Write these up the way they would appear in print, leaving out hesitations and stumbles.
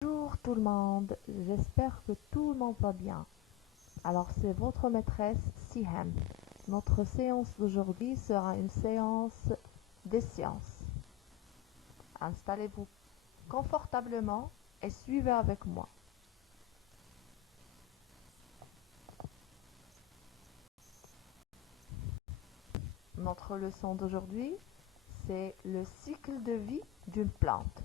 Bonjour tout le monde, j'espère que tout le monde va bien. Alors c'est votre maîtresse Siham. Notre séance d'aujourd'hui sera une séance des sciences. Installez-vous confortablement et suivez avec moi. Notre leçon d'aujourd'hui, c'est le cycle de vie d'une plante.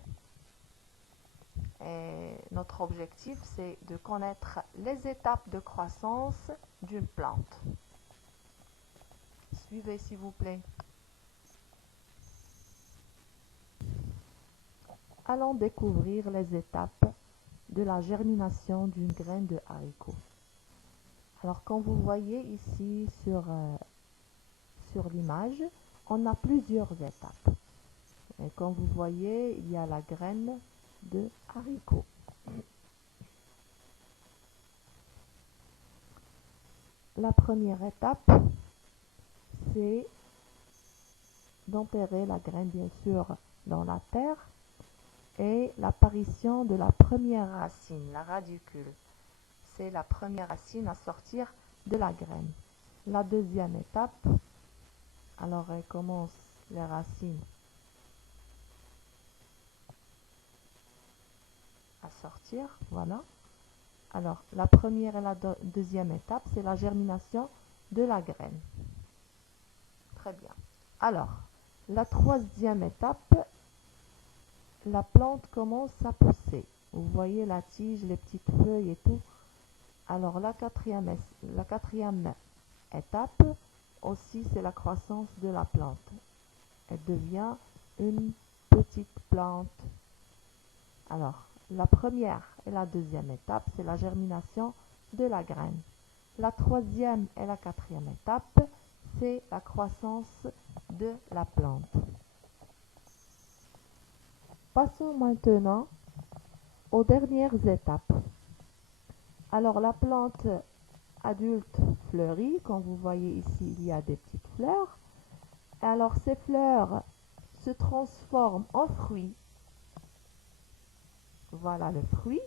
Et notre objectif, c'est de connaître les étapes de croissance d'une plante. Suivez s'il vous plaît. Allons découvrir les étapes de la germination d'une graine de haricot. Alors comme vous voyez ici sur l'image, on a plusieurs étapes. Et comme vous voyez, il y a la graine de haricot. La première étape, c'est d'enterrer la graine bien sûr dans la terre et l'apparition de la première racine, la radicule. C'est la première racine à sortir de la graine. La deuxième étape, alors elle commence les racines à sortir, voilà. Alors la première et la deuxième étape, c'est la germination de la graine. Très bien. Alors, la troisième étape, la plante commence à pousser. Vous voyez la tige, les petites feuilles et tout. Alors la quatrième étape aussi, c'est la croissance de la plante. Elle devient une petite plante. Alors, la première et la deuxième étape, c'est la germination de la graine. La troisième et la quatrième étape, c'est la croissance de la plante. Passons maintenant aux dernières étapes. Alors, la plante adulte fleurit. Comme vous voyez ici, il y a des petites fleurs. Alors, ces fleurs se transforment en fruits. Voilà le fruit.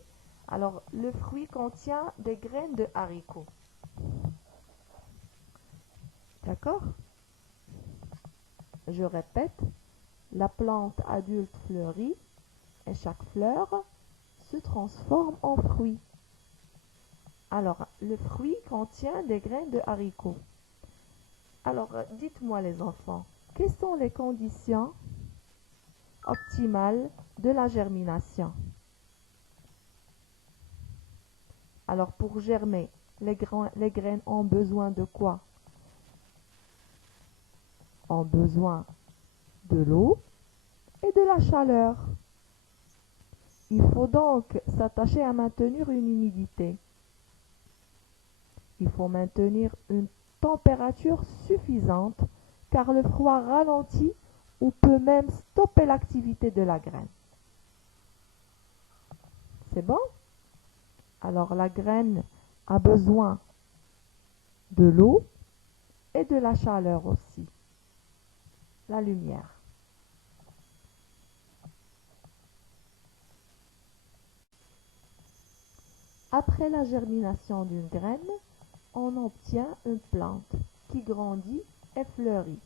Alors, le fruit contient des graines de haricots. D'accord? Je répète, la plante adulte fleurit et chaque fleur se transforme en fruit. Alors, le fruit contient des graines de haricots. Alors, dites-moi les enfants, quelles sont les conditions optimales de la germination? Alors, pour germer, les graines ont besoin de quoi? Ont besoin de l'eau et de la chaleur. Il faut donc s'attacher à maintenir une humidité. Il faut maintenir une température suffisante car le froid ralentit ou peut même stopper l'activité de la graine. C'est bon? Alors la graine a besoin de l'eau et de la chaleur aussi, la lumière. Après la germination d'une graine, on obtient une plante qui grandit et fleurit,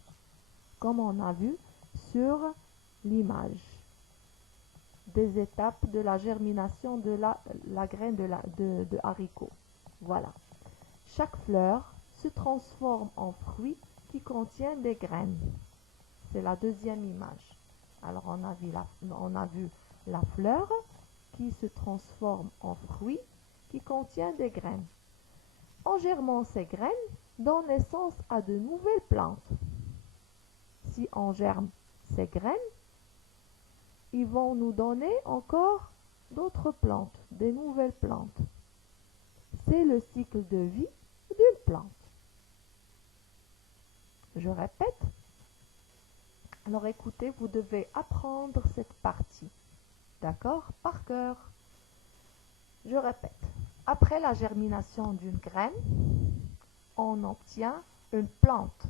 comme on a vu sur l'image des étapes de la germination de la graine de haricot. Voilà. Chaque fleur se transforme en fruit qui contient des graines. C'est la deuxième image. Alors on a vu la fleur qui se transforme en fruit qui contient des graines. En germant ces graines, donne naissance à de nouvelles plantes. Si on germe ces graines, ils vont nous donner encore d'autres plantes, des nouvelles plantes. C'est le cycle de vie d'une plante. Je répète. Alors écoutez, vous devez apprendre cette partie. D'accord? Par cœur. Je répète. Après la germination d'une graine, on obtient une plante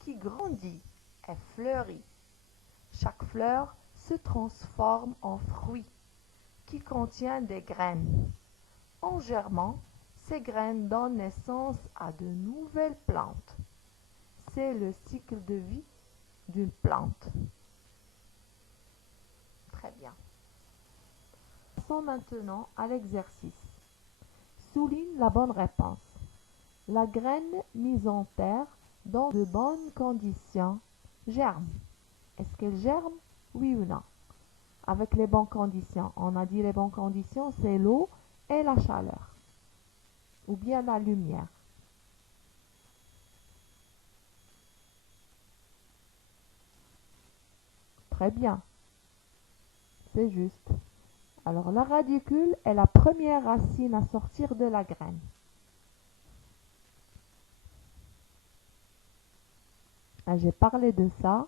qui grandit et fleurit. Chaque fleur se transforme en fruit qui contient des graines. En germant, ces graines donnent naissance à de nouvelles plantes. C'est le cycle de vie d'une plante. Très bien. Passons maintenant à l'exercice. Souligne la bonne réponse. La graine mise en terre dans de bonnes conditions germe. Est-ce qu'elle germe? Oui ou non? Avec les bonnes conditions. On a dit les bonnes conditions, c'est l'eau et la chaleur. Ou bien la lumière. Très bien. C'est juste. Alors la radicule est la première racine à sortir de la graine. J'ai parlé de ça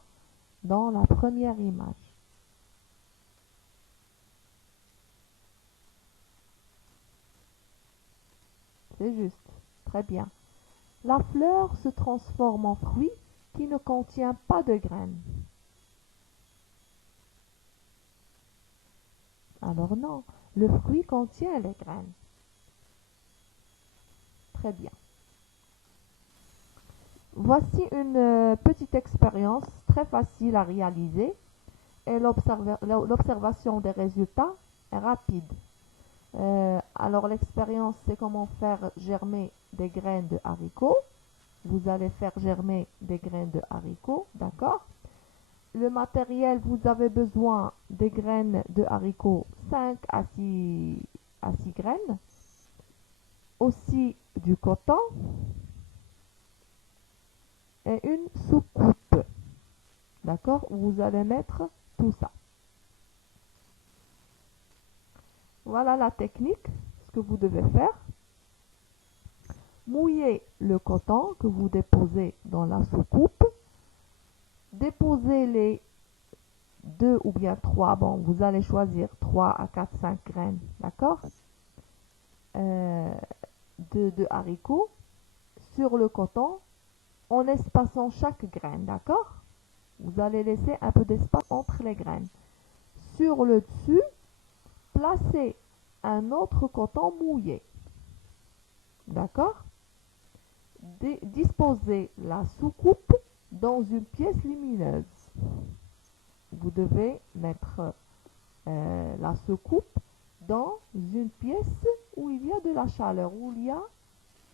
dans la première image. C'est juste. Très bien. La fleur se transforme en fruit qui ne contient pas de graines. Alors non, le fruit contient les graines. Très bien. Voici une petite expérience très facile à réaliser et l'observation des résultats est rapide. Alors l'expérience, c'est comment faire germer des graines de haricots. Vous allez faire germer des graines de haricots, d'accord? Le matériel, vous avez besoin des graines de haricots 5 à 6 graines. Aussi du coton et une soucoupe, d'accord, où vous allez mettre tout ça. Voilà la technique, ce que vous devez faire. Mouillez le coton que vous déposez dans la soucoupe. Déposez les 2 ou bien 3, bon, vous allez choisir 3 à 4, 5 graines, d'accord, de haricots sur le coton en espaçant chaque graine, d'accord? Vous allez laisser un peu d'espace entre les graines. Sur le dessus, placez un autre coton mouillé. D'accord? Disposez la soucoupe dans une pièce lumineuse. Vous devez mettre la soucoupe dans une pièce où il y a de la chaleur, où il y a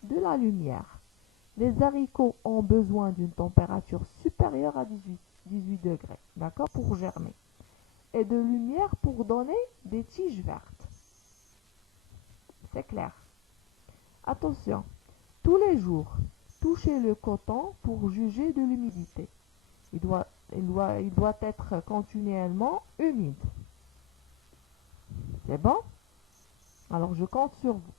de la lumière. Les haricots ont besoin d'une température supérieure à 18 degrés, d'accord, pour germer. Et de lumière pour donner des tiges vertes. C'est clair. Attention, tous les jours, touchez le coton pour juger de l'humidité. Il doit être continuellement humide. C'est bon? Alors je compte sur vous.